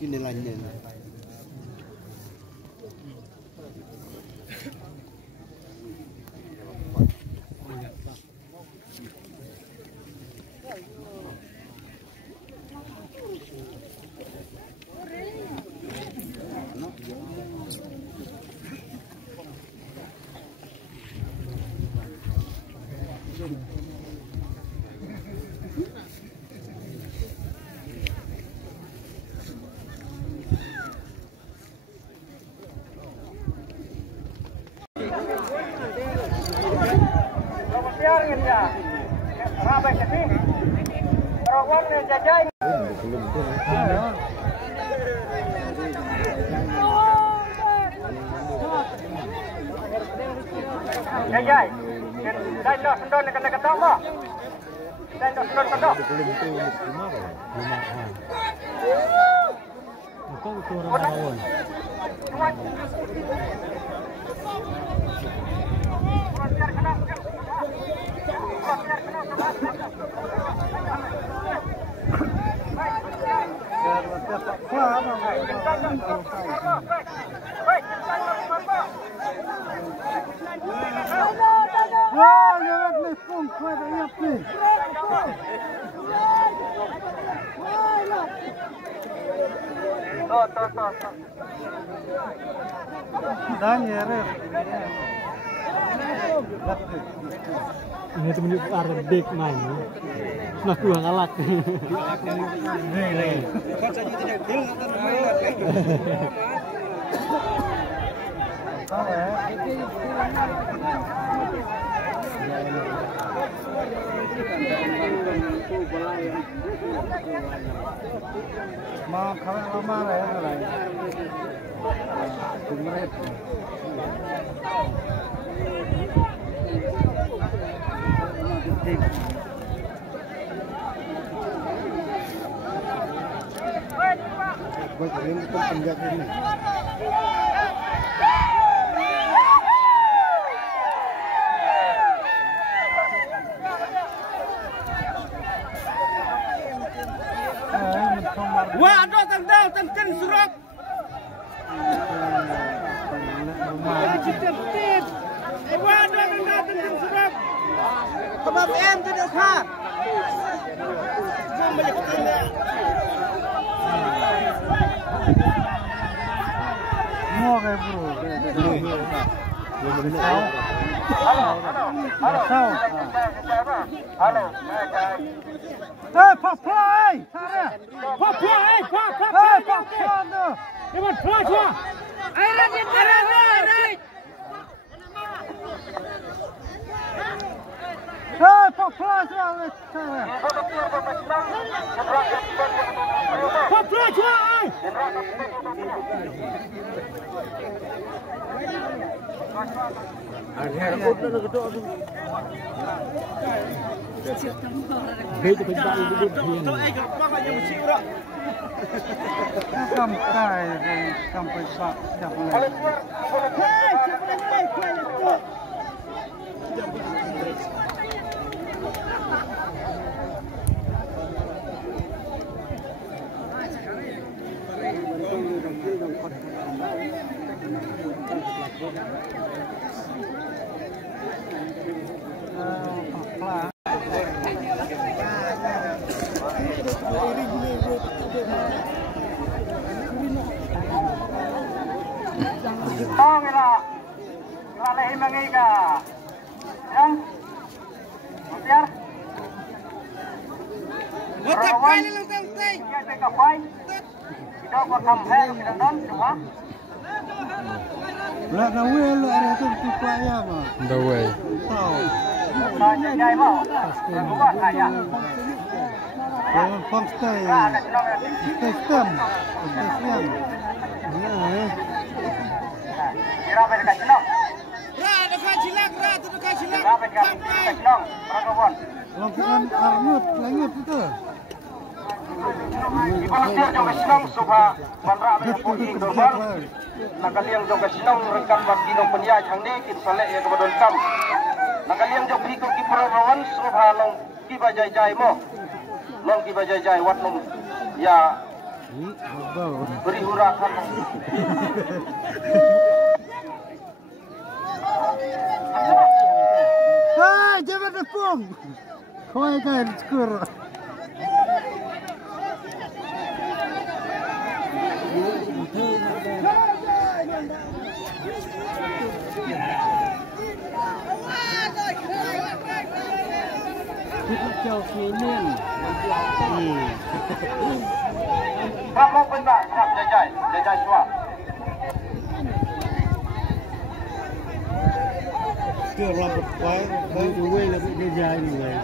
Ini lainnya. Jai, dah nak sendon kena kata apa? Dah nak sendon kata. Kau tu orang lawan. Wah, lewat ni pun kau dah ingat ni. Dan ya, Ini tu menunjuk arah big main. Nak kurang alat. Kau saja tidak deal antara mereka. Mau kawan lama ya lah. Tungguin. Buat ini pun penjat ini. Wah, ada tendang tengken surat. Wah, ada tendang tengken surat. Kebab em tu dah sah. Jom balik ke tenda. Mau ke bro? Halo. Papa, Sara. Papa, Papa tu. Iman pelan cua. Air lagi terang. Papa Sara. Papa cua. Hei tu penjat itu dia. Sampai sampai sak dah boleh. Lehi mengiga, yang, biar. Betul kali lantang tay. Kita dekat fai. Kita buat kampanye kita non semua. Lah nawe lah ada tu tukar ya mah. Dawai. Tahu. Tanya jai mau. Buat saya. Jangan pangstay. Sistem. Sistem. Kira berdekat senang. Dekat silak. Dekat senang. Perangkawan. Lakukan armut langit itu. Volunteer juga senang subha bandra dengan posisi global. Nakaliang juga senang rekan bagi dong penjaj hangni kita saleh ya kepadon kam. Nakaliang juga hiko ki perangkawan subha long ki bajai jai mo. nong ki bajai jai wat nong ya beri hurakan jangan tepung. Kau kan skur. Jauh kinian. Kamu benar nak jajai suap. Kau rambut kau, Kau dua lebih jajah ni way.